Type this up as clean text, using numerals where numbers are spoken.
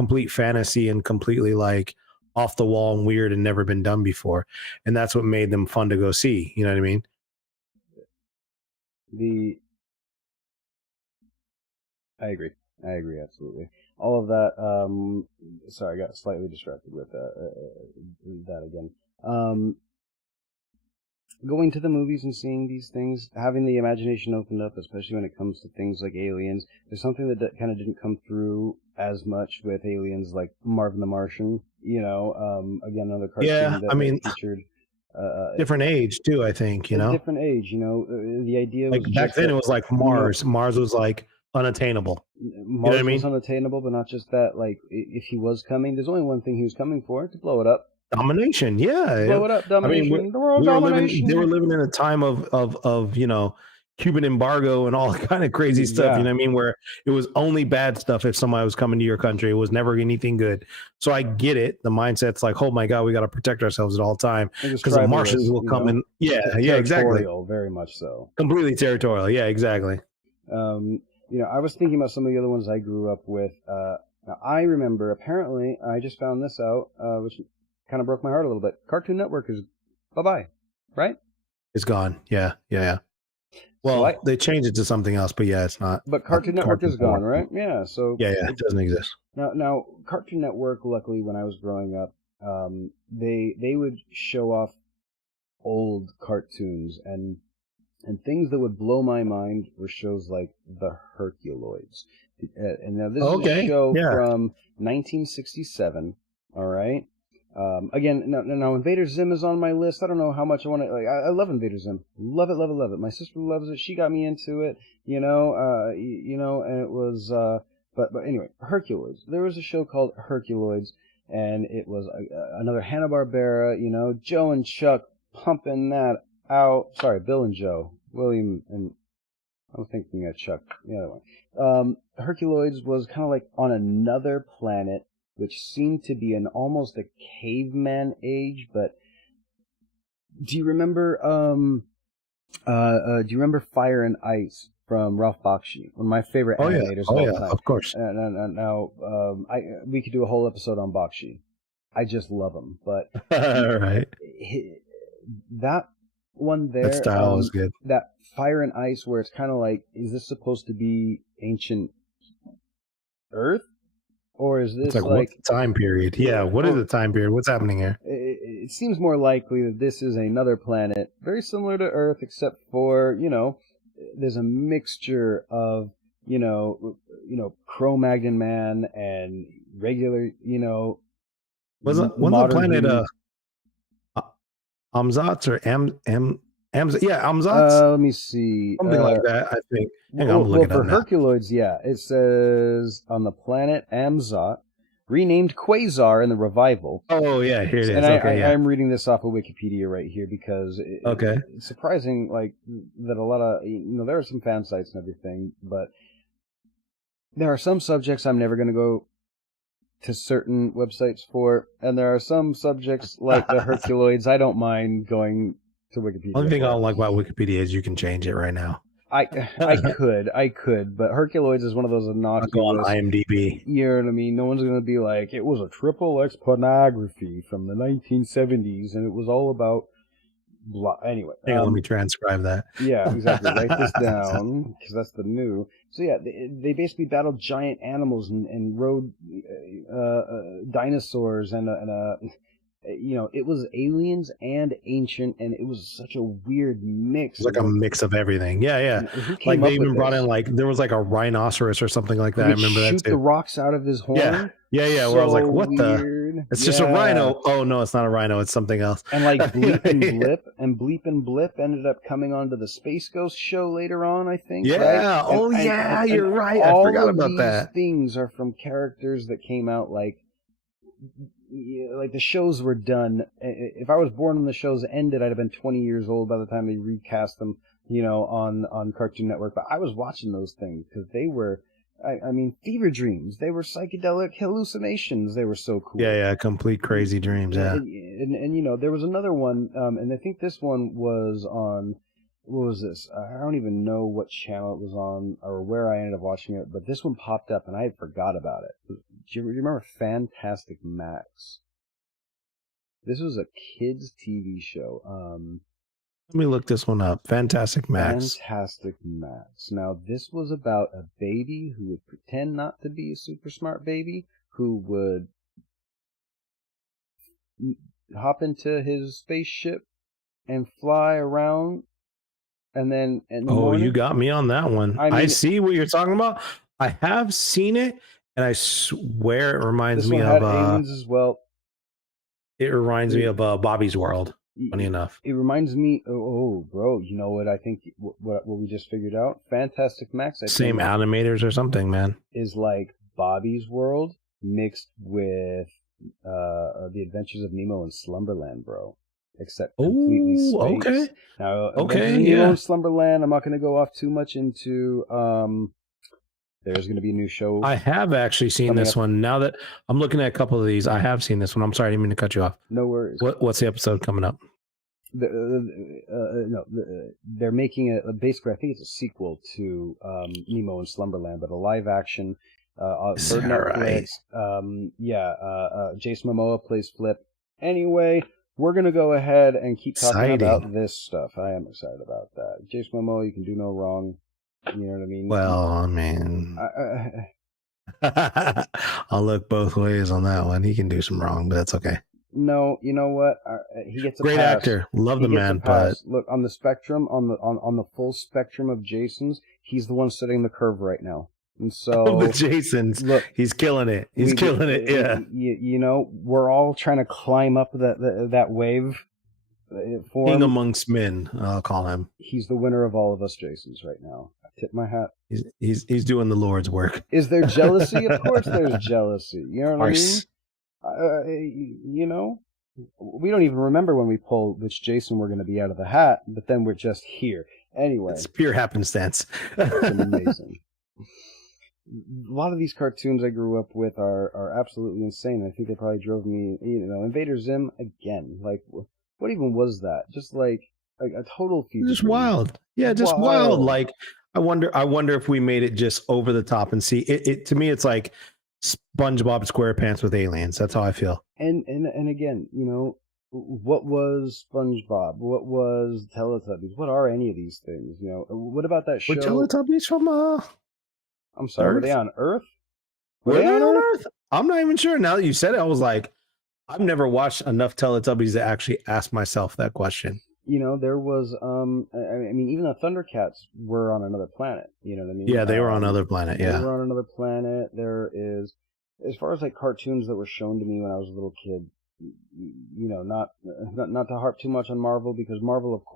complete fantasy and completely like off the wall and weird and never been done before. And that's what made them fun to go see. You know what I mean? I agree absolutely. All of that. Sorry, I got slightly distracted with that again. Going to the movies and seeing these things, having the imagination opened up, especially when it comes to things like aliens. There's something that kind of didn't come through as much with aliens, like Marvin the Martian. Again, another cartoon that featured different age too. I think a different age. The idea like was back then it was like Mars. Mars was like unattainable. Mars was unattainable, but not just that. Like if he was coming, there's only one thing he was coming for: to blow it up. Domination, yeah. Blow it up, domination. I mean, they were living in a time of Cuban embargo and all kind of crazy stuff. You know what I mean? Where it was only bad stuff if somebody was coming to your country. It was never anything good. So I get it. The mindset's like, oh my God, we got to protect ourselves at all time because the Martians will come in. Yeah, exactly. Very much so. Completely territorial. Yeah, exactly. I was thinking about some of the other ones I grew up with. Now I remember, apparently, I just found this out, which kind of broke my heart a little bit. Cartoon Network is bye-bye, right? It's gone. Yeah. Well, so they changed it to something else, but yeah, it's not. But Cartoon Network is gone, right? Yeah. So yeah, it doesn't exist. Now, Cartoon Network, luckily, when I was growing up, they would show off old cartoons and things that would blow my mind were shows like the Herculoids. And now this is a show from 1967. All right. Again, now Invader Zim is on my list. I don't know how much I want to. Like, I love Invader Zim. Love it. My sister loves it. She got me into it. And it was. But anyway, Herculoids. There was a show called Herculoids, and it was another Hanna-Barbera. Joe and Chuck pumping that out. Sorry, Bill and Joe. William and I'm thinking of Chuck. The other one. Herculoids was kind of like on another planet, which seemed to be almost a caveman age. But do you remember? Do you remember Fire and Ice from Ralph Bakshi? One of my favorite animators of all time. Of course. And now, we could do a whole episode on Bakshi. I just love him. But right, that one there, that style is good. That Fire and Ice, where it's kind of like, is this supposed to be ancient Earth? Or is this like what's the time period? Yeah, what is the time period? What's happening here? It seems more likely that this is another planet, very similar to Earth, except for, there's a mixture of, Cro-Magnon man and regular, wasn't the planet Amzats or Amzats? Let me see. Something like that, I think. For Herculoids, it says on the planet Amzat, renamed Quasar in the revival. Oh, yeah, here it is. And I'm reading this off of Wikipedia right here because it's surprising, like, that a lot of, there are some fan sites and everything, but there are some subjects I'm never going to go to certain websites for, and there are some subjects like the Herculoids I don't mind going to Wikipedia. Only thing I don't like about Wikipedia is you can change it right now. I could, but Herculoids is one of those innocuous. Go on IMDb. You know what I mean? No one's going to be like, it was a XXX pornography from the 1970s, and it was all about blah. Anyway. Hang on, let me transcribe that. Yeah, exactly. Write this down, because that's the new. So yeah, they basically battled giant animals and rode dinosaurs and it was aliens and ancient, and it was such a weird mix. It was like a mix of everything. Yeah. Like they even brought in there was like a rhinoceros or something like that. I remember that too. Shoot the rocks out of his horn. Yeah. So where I was like, what weird. It's just a rhino. Oh no, it's not a rhino. It's something else. And like Bleep and Blip ended up coming onto the Space Ghost show later on, I think. Yeah. Right? You're right. I forgot about that. Things are from characters that came out like the shows were done. If I was born when the shows ended, I'd have been 20 years old by the time they recast them, on Cartoon Network. But I was watching those things because they were, I mean, fever dreams. They were psychedelic hallucinations. They were so cool. Yeah, complete crazy dreams. Yeah, and there was another one, and I think this one was on what was this? I don't even know what channel it was on or where I ended up watching it, but this one popped up and I had forgot about it. Do you remember Fantastic Max? This was a kids' TV show. Let me look this one up. Fantastic Max. Fantastic Max. Now, this was about a baby who would pretend not to be a super smart baby, who would hop into his spaceship and fly around, and then in the morning, you got me on that one. I see what you're talking about. I have seen it, and I swear it reminds me of aliens as well. It reminds me of Bobby's World. Funny enough, it reminds me. Oh, bro, you know what? I think what we just figured out. Fantastic Max. Same animators or something, man. Is like Bobby's World mixed with the Adventures of Nemo and Slumberland, bro. Except completely space. Okay. Now, okay, Nemo and Slumberland. I'm not going to go off too much into. There's going to be a new show. I have actually seen this one. Now that I'm looking at a couple of these, I have seen this one. I'm sorry, I didn't mean to cut you off. No worries. What's the episode coming up? They're making basically, I think it's a sequel to Nemo and Slumberland, but a live action. For Netflix. Right? Jason Momoa plays Flip. Anyway, we're going to go ahead and keep talking about this stuff. I am excited about that. Jason Momoa, you can do no wrong. You know what I mean? Well, I mean, I'll look both ways on that one. He can do some wrong, but that's okay. No, you know what? He gets a great pass. Actor. Love the man, but look on the spectrum, on the full spectrum of Jasons, he's the one setting the curve right now. And so the Jasons, look, he's killing it. He's killing it. Yeah. You know, we're all trying to climb up that wave. King amongst men, I'll call him. He's the winner of all of us Jasons right now. I tip my hat. He's doing the Lord's work. Is there jealousy? Of course there's jealousy. You know what I mean? You know, we don't even remember when we pull which Jason we're going to be out of the hat, but then we're just here. Anyway. It's pure happenstance. It's amazing. A lot of these cartoons I grew up with are absolutely insane. I think they probably drove me, Invader Zim again. Like, what even was that? Just like a total feature. Just wild. Yeah, just wild. Like, I wonder if we made it just over the top and see it. To me, it's like SpongeBob SquarePants with aliens. That's how I feel. And again, what was SpongeBob? What was Teletubbies? What are any of these things? What about that show? Were Teletubbies from I'm sorry, Earth? Were they on Earth? Were they on Earth? I'm not even sure. Now that you said it, I was like, I've never watched enough Teletubbies to actually ask myself that question. There was, I mean, even the Thundercats were on another planet. You know what I mean? Yeah, they were on another planet. Yeah, they were on another planet. There is, as far as like cartoons that were shown to me when I was a little kid, not to harp too much on Marvel, because Marvel, of